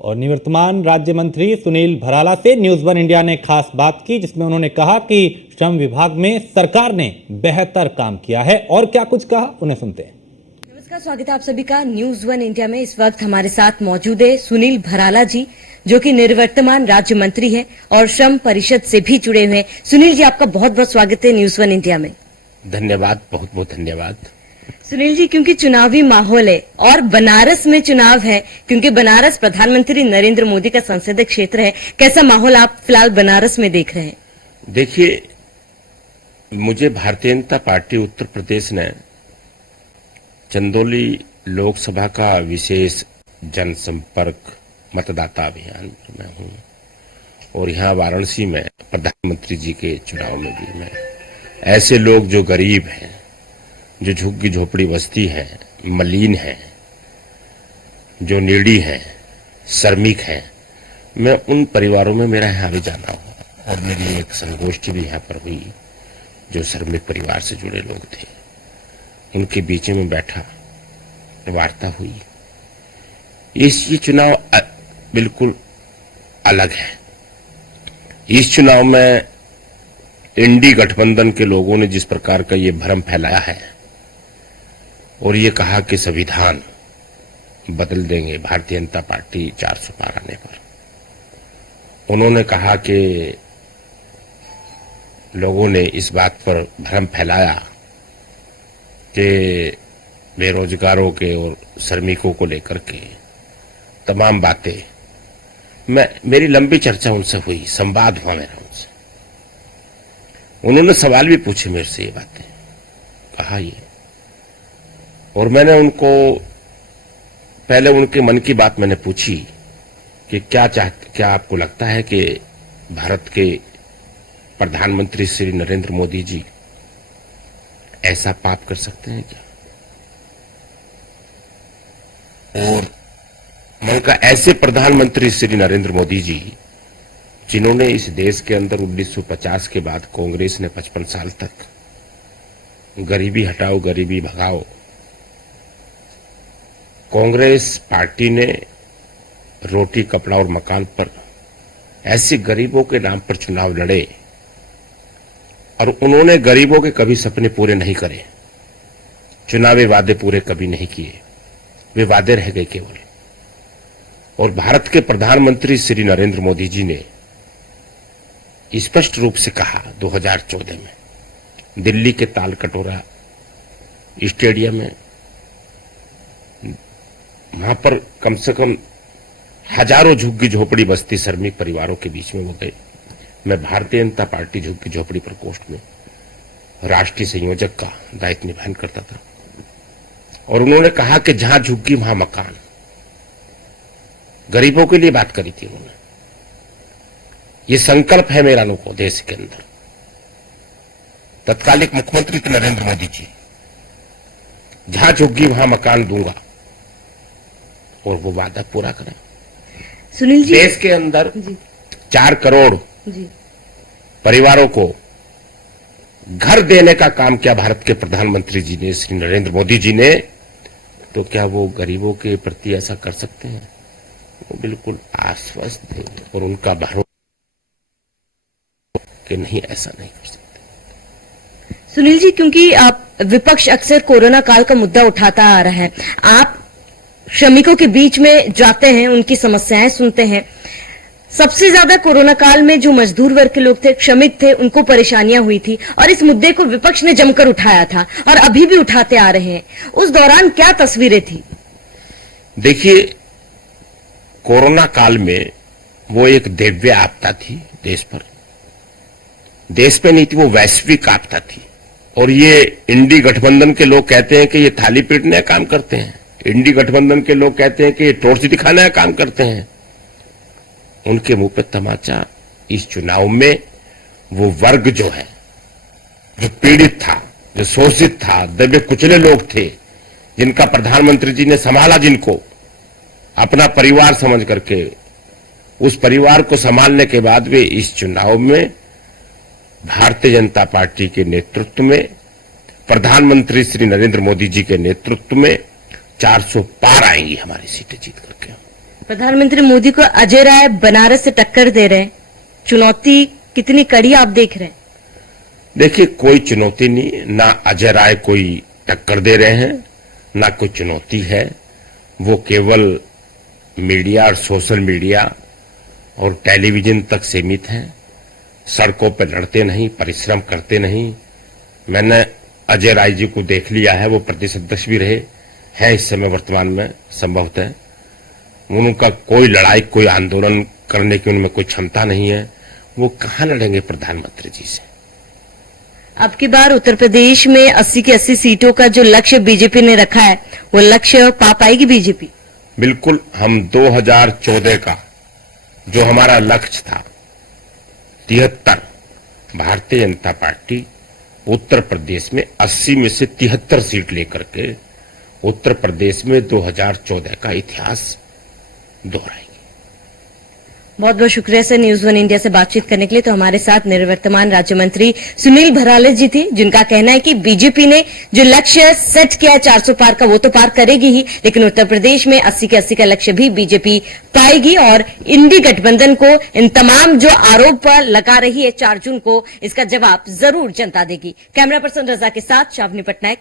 और निवर्तमान राज्य मंत्री सुनील भराला से न्यूज़ वन इंडिया ने खास बात की, जिसमें उन्होंने कहा कि श्रम विभाग में सरकार ने बेहतर काम किया है। और क्या कुछ कहा, उन्हें सुनते हैं। नमस्कार, स्वागत है आप सभी का न्यूज़ वन इंडिया में। इस वक्त हमारे साथ मौजूद है सुनील भराला जी, जो कि निवर्तमान राज्य मंत्री हैं और श्रम परिषद से भी जुड़े हुए हैं। सुनील जी, आपका बहुत बहुत स्वागत है न्यूज़ वन इंडिया में। धन्यवाद, बहुत बहुत धन्यवाद। सुनील जी, क्योंकि चुनावी माहौल है और बनारस में चुनाव है, क्योंकि बनारस प्रधानमंत्री नरेंद्र मोदी का संसदीय क्षेत्र है, कैसा माहौल आप फिलहाल बनारस में देख रहे हैं? देखिए, मुझे भारतीय जनता पार्टी उत्तर प्रदेश ने चंदौली लोकसभा का विशेष जनसंपर्क मतदाता अभियान में हूँ और यहाँ वाराणसी में प्रधानमंत्री जी के चुनाव में भी मैं ऐसे लोग जो गरीब हैं, जो झुग्गी झोपड़ी बस्ती हैं, मलिन हैं, जो नीडी हैं, श्रमिक हैं, मैं उन परिवारों में मेरा यहाँ भी जाना हो और मेरी एक संगोष्ठी भी यहाँ पर हुई जो श्रमिक परिवार से जुड़े लोग थे, उनके बीच में बैठा, वार्ता हुई। ये चुनाव बिल्कुल अलग है। इस चुनाव में इंडी गठबंधन के लोगों ने जिस प्रकार का ये भ्रम फैलाया है और ये कहा कि संविधान बदल देंगे भारतीय जनता पार्टी 400 पार आने पर, उन्होंने कहा कि लोगों ने इस बात पर भ्रम फैलाया कि बेरोजगारों के और श्रमिकों को लेकर के तमाम बातें, मेरी लंबी चर्चा उनसे हुई, संवाद हुआ मेरा उनसे। उन्होंने सवाल भी पूछे मेरे से, ये बातें कहा ये, और मैंने उनको पहले उनके मन की बात मैंने पूछी कि क्या आपको लगता है कि भारत के प्रधानमंत्री श्री नरेंद्र मोदी जी ऐसा पाप कर सकते हैं क्या? और मैं कहा, ऐसे प्रधानमंत्री श्री नरेंद्र मोदी जी जिन्होंने इस देश के अंदर 1950 के बाद कांग्रेस ने 55 साल तक गरीबी हटाओ गरीबी भगाओ, कांग्रेस पार्टी ने रोटी कपड़ा और मकान पर ऐसे गरीबों के नाम पर चुनाव लड़े और उन्होंने गरीबों के कभी सपने पूरे नहीं करे, चुनावी वादे पूरे कभी नहीं किए, वे वादे रह गए केवल। और भारत के प्रधानमंत्री श्री नरेंद्र मोदी जी ने स्पष्ट रूप से कहा 2014 में दिल्ली के ताल कटोरा स्टेडियम में, वहां पर कम से कम हजारों झुग्गी झोपड़ी बस्ती श्रमिक परिवारों के बीच में वो गए। मैं भारतीय जनता पार्टी झुग्गी झोपड़ी प्रकोष्ठ में राष्ट्रीय संयोजक का दायित्व निभान करता था और उन्होंने कहा कि जहां झुग्गी वहां मकान, गरीबों के लिए बात करी थी उन्होंने। ये संकल्प है मेरा लोगों देश के अंदर। तत्कालीन मुख्यमंत्री थे नरेंद्र मोदी जी, जहां झुग्गी वहां मकान दूंगा, और वो वादा पूरा करें। सुनील जी, देश के अंदर 4 करोड़ परिवारों को घर देने का काम किया भारत के प्रधानमंत्री जी ने, श्री नरेंद्र मोदी जी ने, तो क्या वो गरीबों के प्रति ऐसा कर सकते हैं? वो बिल्कुल आश्वस्त थे और उनका भरोसा कि नहीं, ऐसा नहीं कर सकते। सुनील जी, क्योंकि आप विपक्ष अक्सर कोरोना काल का मुद्दा उठाता आ रहा है, आप श्रमिकों के बीच में जाते हैं, उनकी समस्याएं सुनते हैं। सबसे ज्यादा कोरोना काल में जो मजदूर वर्ग के लोग थे, श्रमिक थे, उनको परेशानियां हुई थी और इस मुद्दे को विपक्ष ने जमकर उठाया था और अभी भी उठाते आ रहे हैं। उस दौरान क्या तस्वीरें थी? देखिए, कोरोना काल में वो एक दिव्य आपदा थी देश पर, देश पे नहीं थी, वो वैश्विक आपदा थी। और ये इंडी गठबंधन के लोग कहते हैं कि ये थाली पीटने का काम करते हैं, इंडी गठबंधन के लोग कहते हैं कि ये टॉर्च दिखाने का काम करते हैं। उनके मुंह पे तमाचा। इस चुनाव में वो वर्ग जो है, जो पीड़ित था, जो शोषित था, दबे कुचले लोग थे, जिनका प्रधानमंत्री जी ने संभाला, जिनको अपना परिवार समझ करके, उस परिवार को संभालने के बाद वे इस चुनाव में भारतीय जनता पार्टी के नेतृत्व में, प्रधानमंत्री श्री नरेंद्र मोदी जी के नेतृत्व में 400 पार आएंगी हमारी सीटें जीत करके। प्रधानमंत्री मोदी को अजय राय बनारस से टक्कर दे रहे हैं, चुनौती कितनी कड़ी आप देख रहे हैं? देखिए, कोई चुनौती नहीं, ना अजय राय कोई टक्कर दे रहे हैं, ना कोई चुनौती है। वो केवल मीडिया और सोशल मीडिया और टेलीविजन तक सीमित हैं। सड़कों पर लड़ते नहीं, परिश्रम करते नहीं। मैंने अजय राय जी को देख लिया है, वो प्रदेश अध्यक्ष भी रहे हैं इस समय वर्तमान में संभवतः। उनका कोई लड़ाई, कोई आंदोलन करने की उनमें कोई क्षमता नहीं है। वो कहां लड़ेंगे प्रधानमंत्री जी से? अब की बार उत्तर प्रदेश में 80 की 80 सीटों का जो लक्ष्य बीजेपी ने रखा है, वो लक्ष्य पा पाएगी बीजेपी? बिल्कुल। हम 2014 का जो हमारा लक्ष्य था 73, भारतीय जनता पार्टी उत्तर प्रदेश में 80 में से 73 सीट लेकर के उत्तर प्रदेश में 2014 का इतिहास दोहराएगी। बहुत बहुत शुक्रिया सर, न्यूज वन इंडिया से बातचीत करने के लिए। तो हमारे साथ निवर्तमान राज्य मंत्री सुनील भराला जी थे, जिनका कहना है कि बीजेपी ने जो लक्ष्य सेट किया है 400 पार का, वो तो पार करेगी ही, लेकिन उत्तर प्रदेश में 80 के 80 का लक्ष्य भी बीजेपी पाएगी। और इंडी गठबंधन को इन तमाम जो आरोप लगा रही है 4 जून को, इसका जवाब जरूर जनता देगी। कैमरा पर्सन रजा के साथ शावनी पटनायक।